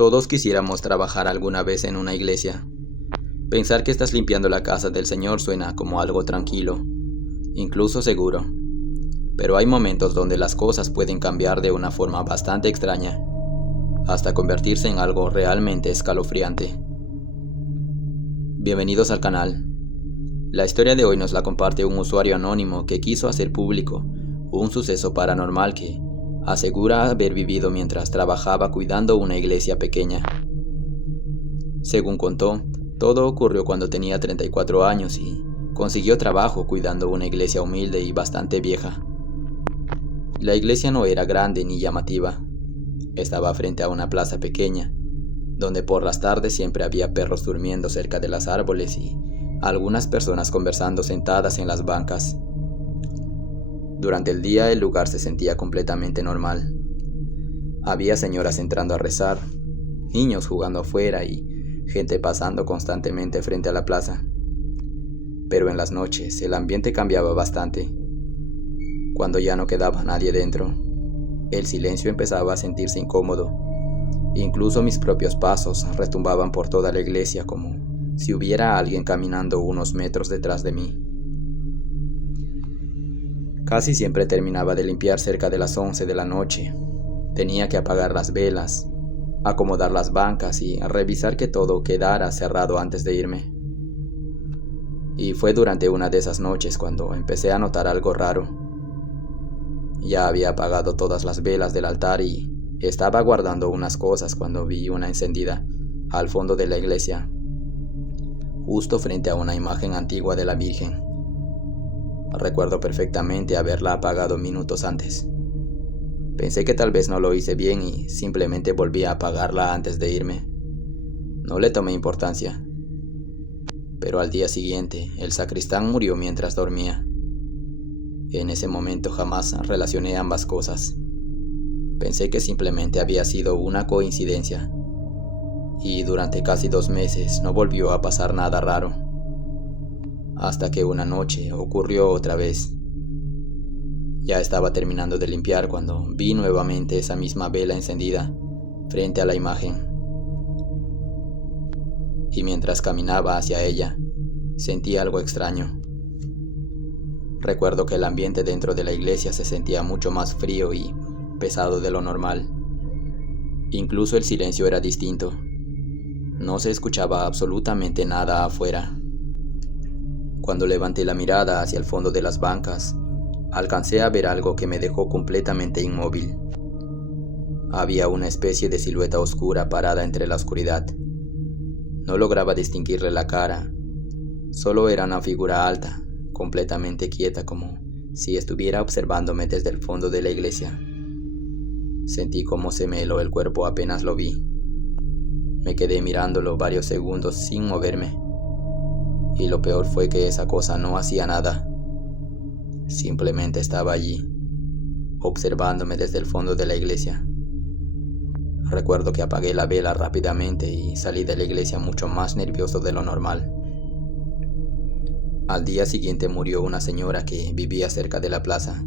Todos quisiéramos trabajar alguna vez en una iglesia. Pensar que estás limpiando la casa del Señor suena como algo tranquilo, incluso seguro. Pero hay momentos donde las cosas pueden cambiar de una forma bastante extraña, hasta convertirse en algo realmente escalofriante. Bienvenidos al canal. La historia de hoy nos la comparte un usuario anónimo que quiso hacer público un suceso paranormal que asegura haber vivido mientras trabajaba cuidando una iglesia pequeña. Según contó, todo ocurrió cuando tenía 34 años y consiguió trabajo cuidando una iglesia humilde y bastante vieja. La iglesia no era grande ni llamativa. Estaba frente a una plaza pequeña, donde por las tardes siempre había perros durmiendo cerca de los árboles y algunas personas conversando sentadas en las bancas. Durante el día el lugar se sentía completamente normal. Había señoras entrando a rezar, niños jugando afuera y gente pasando constantemente frente a la plaza. Pero en las noches el ambiente cambiaba bastante. Cuando ya no quedaba nadie dentro, el silencio empezaba a sentirse incómodo. Incluso mis propios pasos retumbaban por toda la iglesia como si hubiera alguien caminando unos metros detrás de mí. Casi siempre terminaba de limpiar cerca de las 11 de la noche. Tenía que apagar las velas, acomodar las bancas y revisar que todo quedara cerrado antes de irme. Y fue durante una de esas noches cuando empecé a notar algo raro. Ya había apagado todas las velas del altar y estaba guardando unas cosas cuando vi una encendida al fondo de la iglesia, justo frente a una imagen antigua de la Virgen. Recuerdo perfectamente haberla apagado minutos antes. Pensé que tal vez no lo hice bien y simplemente volví a apagarla antes de irme. No le tomé importancia. Pero al día siguiente, el sacristán murió mientras dormía. En ese momento jamás relacioné ambas cosas. Pensé que simplemente había sido una coincidencia. Y durante casi 2 meses no volvió a pasar nada raro. Hasta que una noche ocurrió otra vez. Ya estaba terminando de limpiar cuando vi nuevamente esa misma vela encendida frente a la imagen. Y mientras caminaba hacia ella, sentí algo extraño. Recuerdo que el ambiente dentro de la iglesia se sentía mucho más frío y pesado de lo normal. Incluso el silencio era distinto. No se escuchaba absolutamente nada afuera. Cuando levanté la mirada hacia el fondo de las bancas, alcancé a ver algo que me dejó completamente inmóvil. Había una especie de silueta oscura parada entre la oscuridad. No lograba distinguirle la cara. Solo era una figura alta, completamente quieta, como si estuviera observándome desde el fondo de la iglesia. Sentí cómo se me heló el cuerpo apenas lo vi. Me quedé mirándolo varios segundos sin moverme. Y lo peor fue que esa cosa no hacía nada. Simplemente estaba allí, observándome desde el fondo de la iglesia. Recuerdo que apagué la vela rápidamente y salí de la iglesia mucho más nervioso de lo normal. Al día siguiente murió una señora que vivía cerca de la plaza.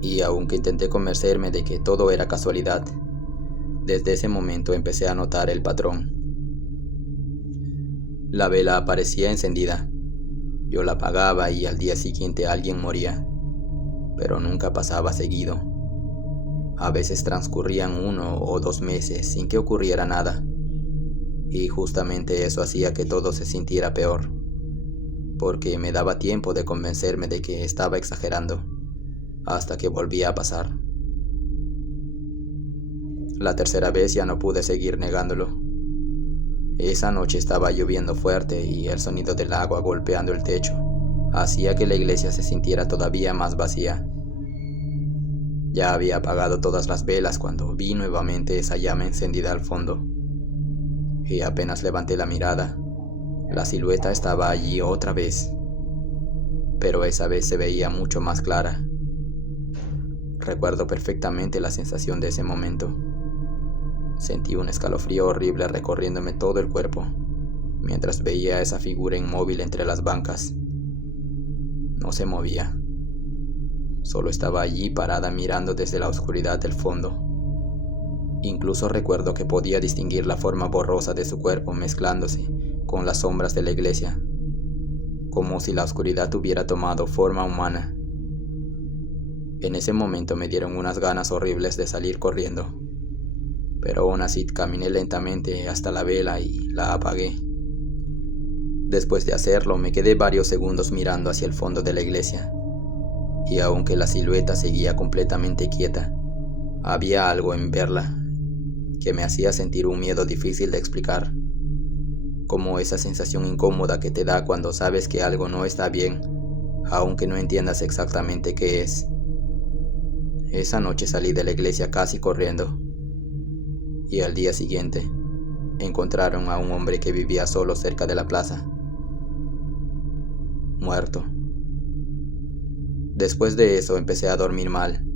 Y aunque intenté convencerme de que todo era casualidad, desde ese momento empecé a notar el patrón. La vela aparecía encendida. Yo la apagaba y al día siguiente alguien moría, pero nunca pasaba seguido. A veces transcurrían 1 o 2 meses sin que ocurriera nada, y justamente eso hacía que todo se sintiera peor, porque me daba tiempo de convencerme de que estaba exagerando, hasta que volvía a pasar. La tercera vez ya no pude seguir negándolo. Esa noche estaba lloviendo fuerte y el sonido del agua golpeando el techo hacía que la iglesia se sintiera todavía más vacía. Ya había apagado todas las velas cuando vi nuevamente esa llama encendida al fondo. Y apenas levanté la mirada, la silueta estaba allí otra vez. Pero esa vez se veía mucho más clara. Recuerdo perfectamente la sensación de ese momento. Sentí un escalofrío horrible recorriéndome todo el cuerpo, mientras veía a esa figura inmóvil entre las bancas. No se movía. Solo estaba allí parada mirando desde la oscuridad del fondo. Incluso recuerdo que podía distinguir la forma borrosa de su cuerpo mezclándose con las sombras de la iglesia, como si la oscuridad hubiera tomado forma humana. En ese momento me dieron unas ganas horribles de salir corriendo, pero aún así caminé lentamente hasta la vela y la apagué. Después de hacerlo, me quedé varios segundos mirando hacia el fondo de la iglesia, y aunque la silueta seguía completamente quieta, había algo en verla que me hacía sentir un miedo difícil de explicar, como esa sensación incómoda que te da cuando sabes que algo no está bien, aunque no entiendas exactamente qué es. Esa noche salí de la iglesia casi corriendo, y al día siguiente encontraron a un hombre que vivía solo cerca de la plaza, muerto. Después de eso empecé a dormir mal.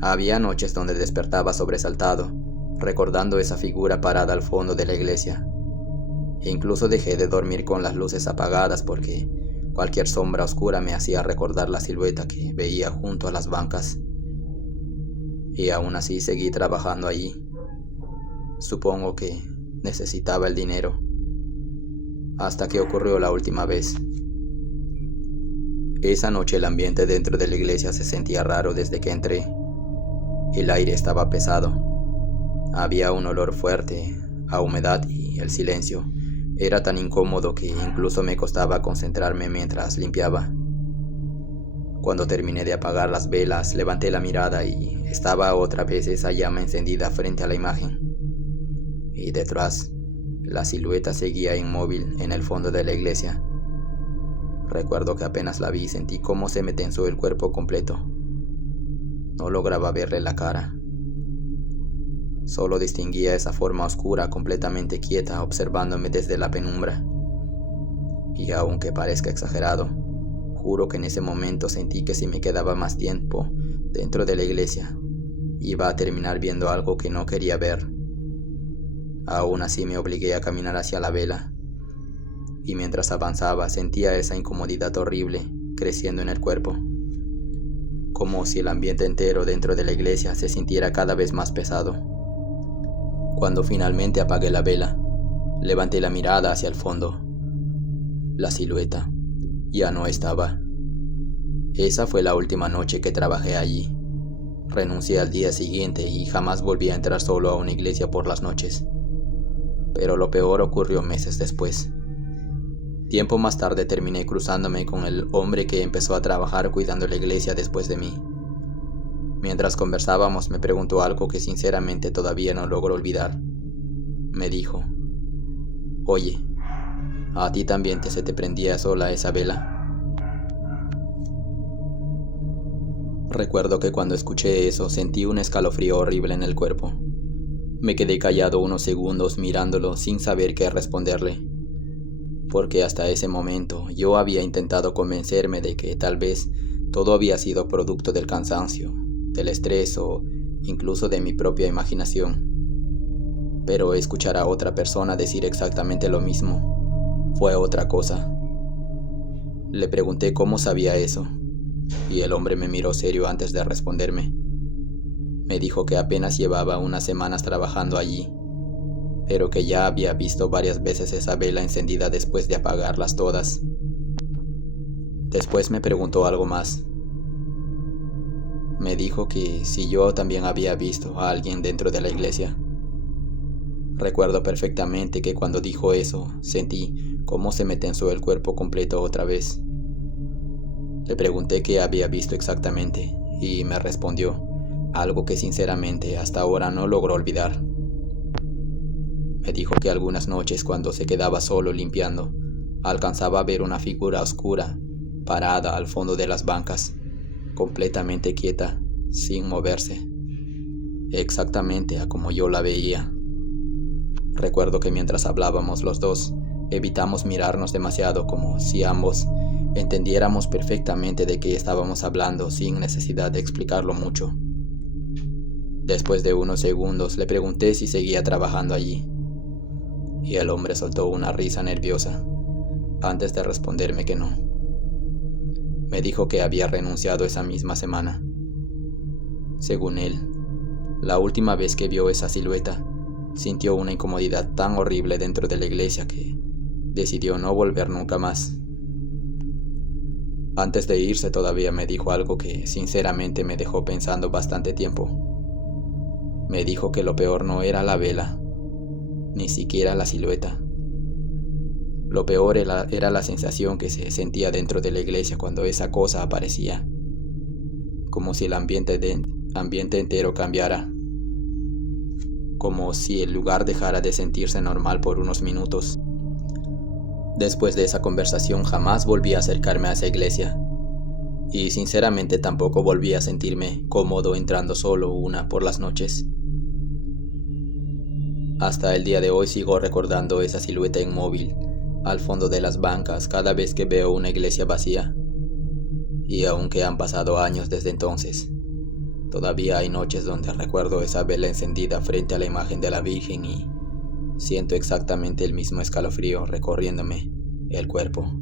Había noches donde despertaba sobresaltado, recordando esa figura parada al fondo de la iglesia. E incluso dejé de dormir con las luces apagadas porque cualquier sombra oscura me hacía recordar la silueta que veía junto a las bancas. Y aún así seguí trabajando allí. Supongo que necesitaba el dinero. Hasta que ocurrió la última vez. Esa noche el ambiente dentro de la iglesia se sentía raro desde que entré. El aire estaba pesado. Había un olor fuerte a humedad y el silencio era tan incómodo que incluso me costaba concentrarme mientras limpiaba. Cuando terminé de apagar las velas, levanté la mirada y estaba otra vez esa llama encendida frente a la imagen. Y detrás, la silueta seguía inmóvil en el fondo de la iglesia. Recuerdo que apenas la vi sentí cómo se me tensó el cuerpo completo. No lograba verle la cara. Solo distinguía esa forma oscura completamente quieta observándome desde la penumbra. Y aunque parezca exagerado, juro que en ese momento sentí que si me quedaba más tiempo dentro de la iglesia, iba a terminar viendo algo que no quería ver. Aún así me obligué a caminar hacia la vela, y mientras avanzaba sentía esa incomodidad horrible creciendo en el cuerpo, como si el ambiente entero dentro de la iglesia se sintiera cada vez más pesado. Cuando finalmente apagué la vela, levanté la mirada hacia el fondo. La silueta ya no estaba. Esa fue la última noche que trabajé allí. Renuncié al día siguiente y jamás volví a entrar solo a una iglesia por las noches. Pero lo peor ocurrió meses después. Tiempo más tarde terminé cruzándome con el hombre que empezó a trabajar cuidando la iglesia después de mí. Mientras conversábamos me preguntó algo que sinceramente todavía no logro olvidar. Me dijo: «Oye, ¿a ti también se te prendía sola esa vela?». Recuerdo que cuando escuché eso sentí un escalofrío horrible en el cuerpo. Me quedé callado unos segundos mirándolo sin saber qué responderle, porque hasta ese momento yo había intentado convencerme de que tal vez todo había sido producto del cansancio, del estrés o incluso de mi propia imaginación. Pero escuchar a otra persona decir exactamente lo mismo fue otra cosa. Le pregunté cómo sabía eso, y el hombre me miró serio antes de responderme. Me dijo que apenas llevaba unas semanas trabajando allí, pero que ya había visto varias veces esa vela encendida después de apagarlas todas. Después me preguntó algo más. Me dijo que si yo también había visto a alguien dentro de la iglesia. Recuerdo perfectamente que cuando dijo eso, sentí cómo se me tensó el cuerpo completo otra vez. Le pregunté qué había visto exactamente y me respondió algo que sinceramente hasta ahora no logro olvidar. Me dijo que algunas noches cuando se quedaba solo limpiando, alcanzaba a ver una figura oscura parada al fondo de las bancas, completamente quieta, sin moverse, exactamente a como yo la veía. Recuerdo que mientras hablábamos los dos, evitamos mirarnos demasiado, como si ambos entendiéramos perfectamente de qué estábamos hablando sin necesidad de explicarlo mucho. Después de unos segundos le pregunté si seguía trabajando allí, y el hombre soltó una risa nerviosa antes de responderme que no. Me dijo que había renunciado esa misma semana. Según él, La última vez que vio esa silueta, sintió una incomodidad tan horrible dentro de la iglesia que decidió no volver nunca más. Antes de irse todavía me dijo algo que sinceramente me dejó pensando bastante tiempo. Me dijo que lo peor no era la vela, ni siquiera la silueta. Lo peor era la sensación que se sentía dentro de la iglesia cuando esa cosa aparecía, como si el ambiente entero cambiara, como si el lugar dejara de sentirse normal por unos minutos. Después de esa conversación jamás volví a acercarme a esa iglesia, y sinceramente tampoco volví a sentirme cómodo entrando solo por las noches. Hasta el día de hoy sigo recordando esa silueta inmóvil al fondo de las bancas cada vez que veo una iglesia vacía. Y aunque han pasado años desde entonces, todavía hay noches donde recuerdo esa vela encendida frente a la imagen de la Virgen y siento exactamente el mismo escalofrío recorriéndome el cuerpo.